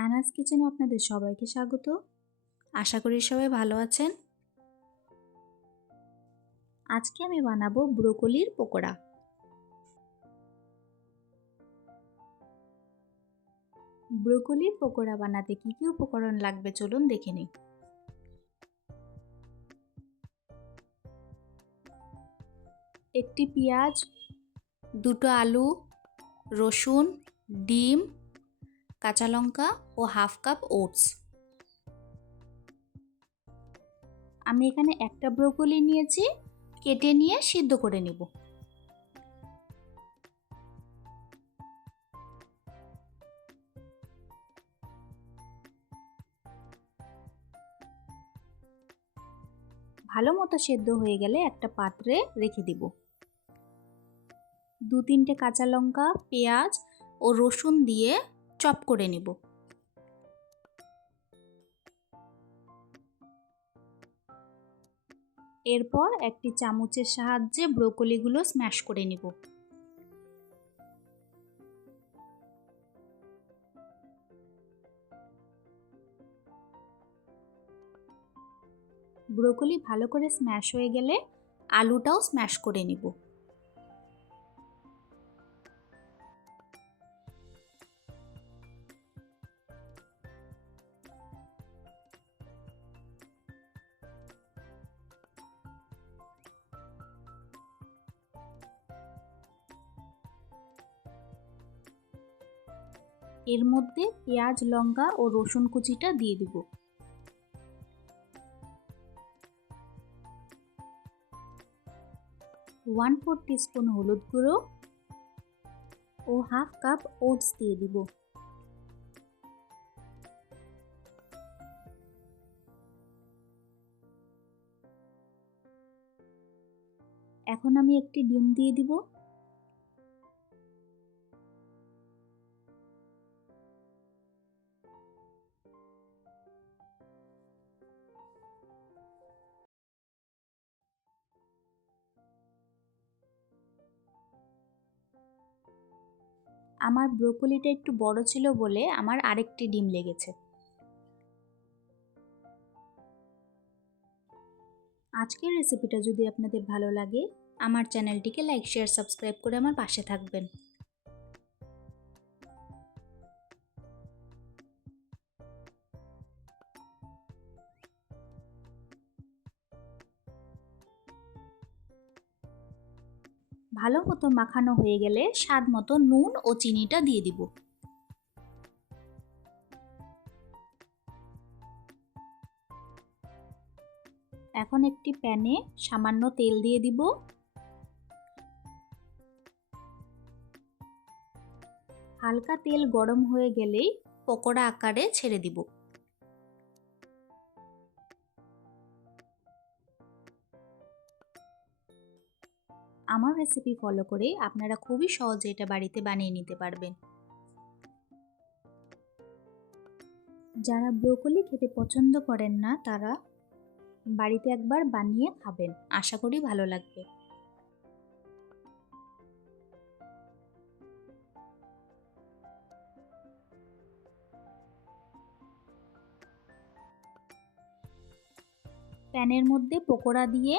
অ্যানাস কিচেনে আপনাদের সবাইকে স্বাগত। আশা করি সবাই ভালো আছেন। আজকে আমি বানাবো ব্রোকলির পকোড়া। ব্রোকলির পকোড়া বানাতে কী কী উপকরণ লাগবে চলুন দেখে নিই। একটি পেঁয়াজ, দুটো আলু, রসুন, ডিম, কাঁচা লঙ্কা ও হাফ কাপ ওটস। আমি এখানে একটা ব্রোকলি নিয়েছি, কেটে নিয়ে সিদ্ধ করে নেব। ভালো মতো সেদ্ধ হয়ে গেলে একটা পাত্রে রেখে দিব। 2-3টে কাঁচা লঙ্কা, পেঁয়াজ ও রসুন দিয়ে চপ করে নেব। এরপর একটি চামচের সাহায্যে ব্রোকলিগুলো স্ম্যাশ করে নেব। ব্রোকলি ভালো করে স্ম্যাশ হয়ে গেলে আলুটাও স্ম্যাশ করে নেব। এর মধ্যে পেঁয়াজ, লঙ্কা ও রসুন কুচিটা দিয়ে দিব। ওয়ান 4 টিস্পুন হলুদ গুঁড়ো ও হাফ কাপ ওটস দিয়ে দিব। এখন আমি একটি ডিম দিয়ে দিব। আমার ব্রোকলিটা একটু বড় ছিল বলে আমার আরেকটি ডিম লেগেছে। আজকের রেসিপিটা যদি আপনাদের ভালো লাগে আমার চ্যানেলটিকে লাইক, শেয়ার, সাবস্ক্রাইব করে আমার পাশে থাকবেন। ভালো মতো মাখানো হয়ে গেলে স্বাদ মতো নুন ও চিনিটা দিয়ে দিব। এখন একটি প্যানে সামান্য তেল দিয়ে দিব। হালকা তেল গরম হয়ে গেলেই পকোড়া আকারে ছেড়ে দিব। আমার রেসিপি ফলো করে আপনারা খুবই সহজে এটা বাড়িতে বানিয়ে নিতে পারবেন। যারা ব্রোকলি খেতে পছন্দ করেন না তারা বাড়িতে একবার বানিয়ে খাবেন, আশা করি ভালো লাগবে। প্যানের মধ্যে পকোড়া দিয়ে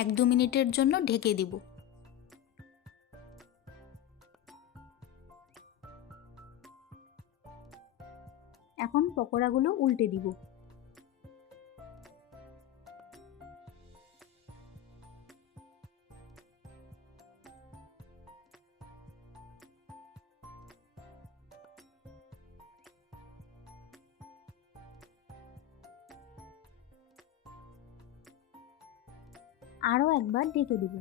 1-2 মিনিটের জন্য ঢেকে দিব। এখন পকোড়াগুলো উল্টে দিব। আরও একবার ঢেকে দিব।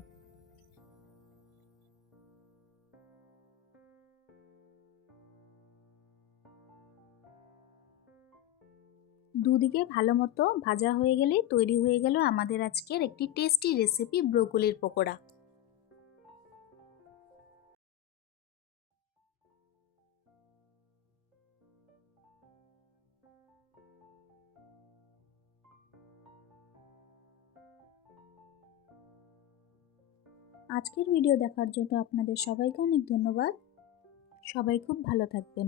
দুদিকে ভালো মতো ভাজা হয়ে গেলেই তৈরি হয়ে গেল আমাদের আজকের একটি টেস্টি রেসিপি ব্রোকলির পকোড়া। আজকের ভিডিও দেখার জন্য আপনাদের সবাইকে অনেক ধন্যবাদ। সবাই খুব ভালো থাকবেন।